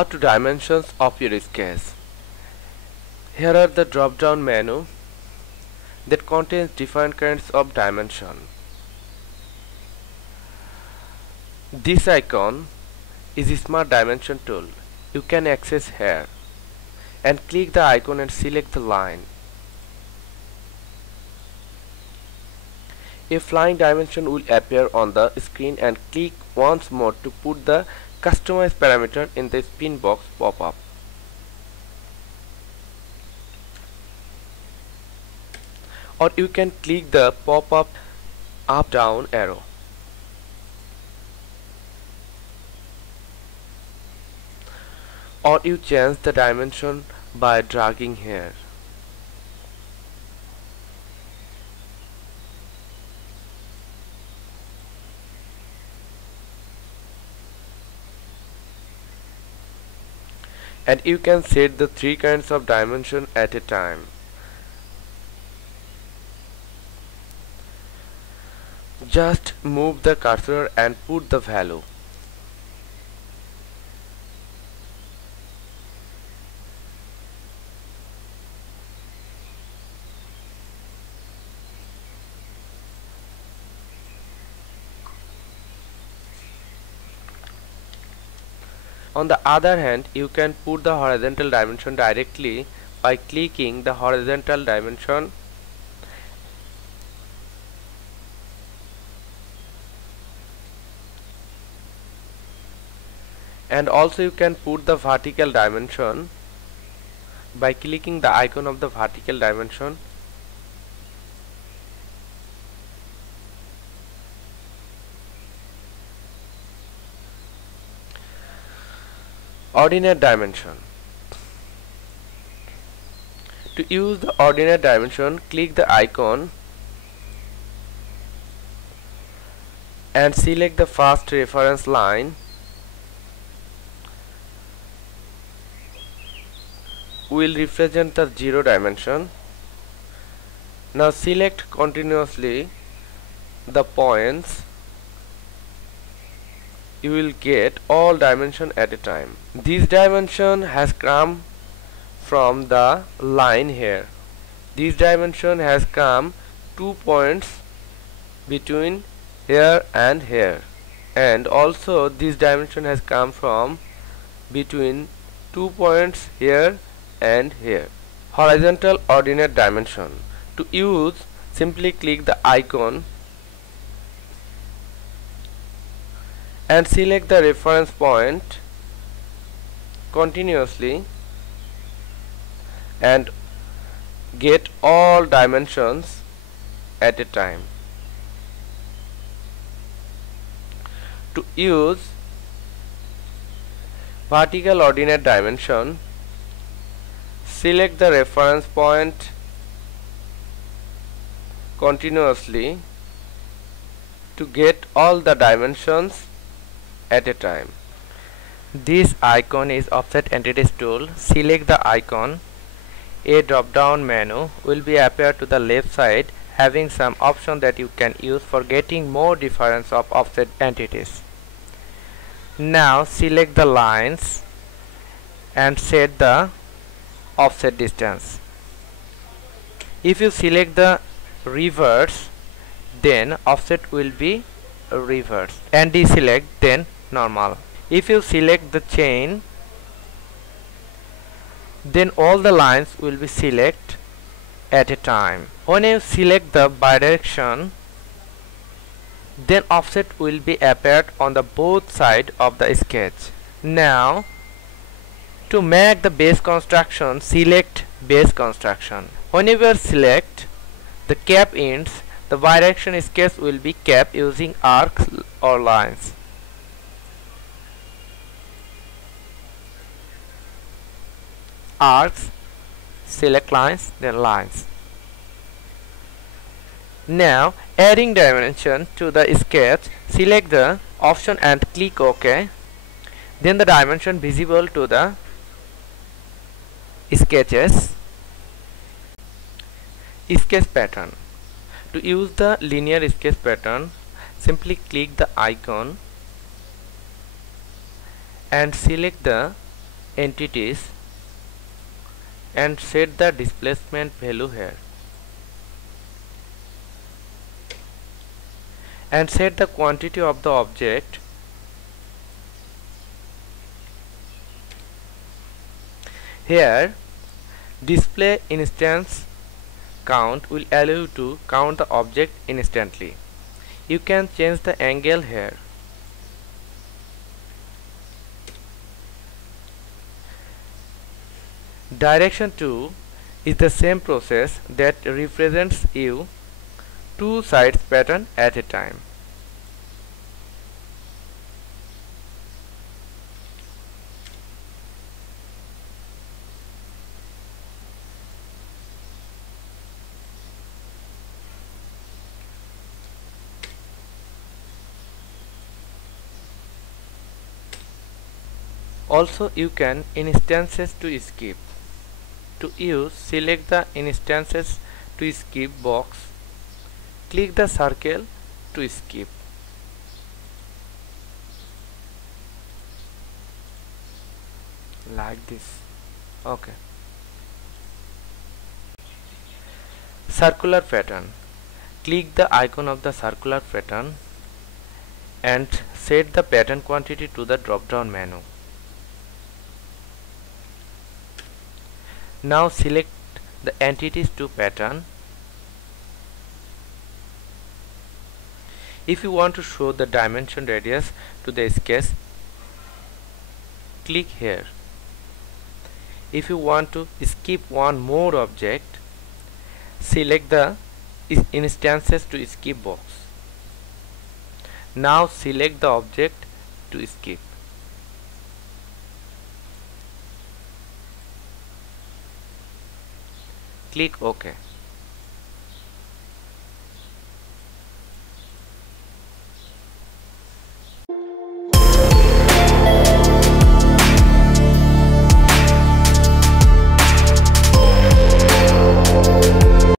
How to dimensions of your sketch. Here are the drop down menu that contains different kinds of dimension. This icon is a smart dimension tool. You can access here and click the icon and select the line. A flying dimension will appear on the screen, and click once more to put the customized parameter in the spin box pop-up. Or you can click the pop-up up down arrow. Or you change the dimension by dragging here. And you can set the 3 kinds of dimension at a time. Just move the cursor and put the value. On the other hand, you can put the horizontal dimension directly by clicking the horizontal dimension and also you can put the vertical dimension by clicking the icon of the vertical dimension. Ordinate dimension. To use the ordinate dimension, click the icon and select the first reference line. Will represent the 0 dimension. Now select continuously the points. You will get all dimension at a time. This dimension has come from the line here. This dimension has come 2 points between here and here, and also this dimension has come from between 2 points here and here. Horizontal ordinate dimension. To use, simply click the icon and select the reference point continuously and get all dimensions at a time. To use vertical ordinate dimension, select the reference point continuously to get all the dimensions at a time. This icon is offset entities tool. Select the icon. A drop down menu will be appear to the left side, having some option that you can use for getting more difference of offset entities. Now select the lines and set the offset distance. If you select the reverse, then offset will be reverse, and deselect then normal. If you select the chain, then all the lines will be select at a time. When you select the bidirection, then offset will be appeared on the both side of the sketch. Now to make the base construction, select base construction. Whenever select the cap ends, the bidirection sketch will be capped using arcs or lines. Arcs, select lines, then lines. Now adding dimension to the sketch, select the option and click OK. Then the dimension visible to the sketches. Sketch pattern. To use the linear sketch pattern, simply click the icon and select the entities and set the displacement value here, and set the quantity of the object. Here display instance count will allow you to count the object instantly. You can change the angle here. Direction 2 is the same process that represents you two sides pattern at a time. Also, you can instances to skip. To use, select the instances to skip box. Click the circle to skip. Like this. Okay. Circular pattern. Click the icon of the circular pattern and set the pattern quantity to the drop down menu. Now select the entities to pattern. If you want to show the dimension radius to the sketch, click here. If you want to skip one more object, select the instances to skip box. Now select the object to skip. Click OK.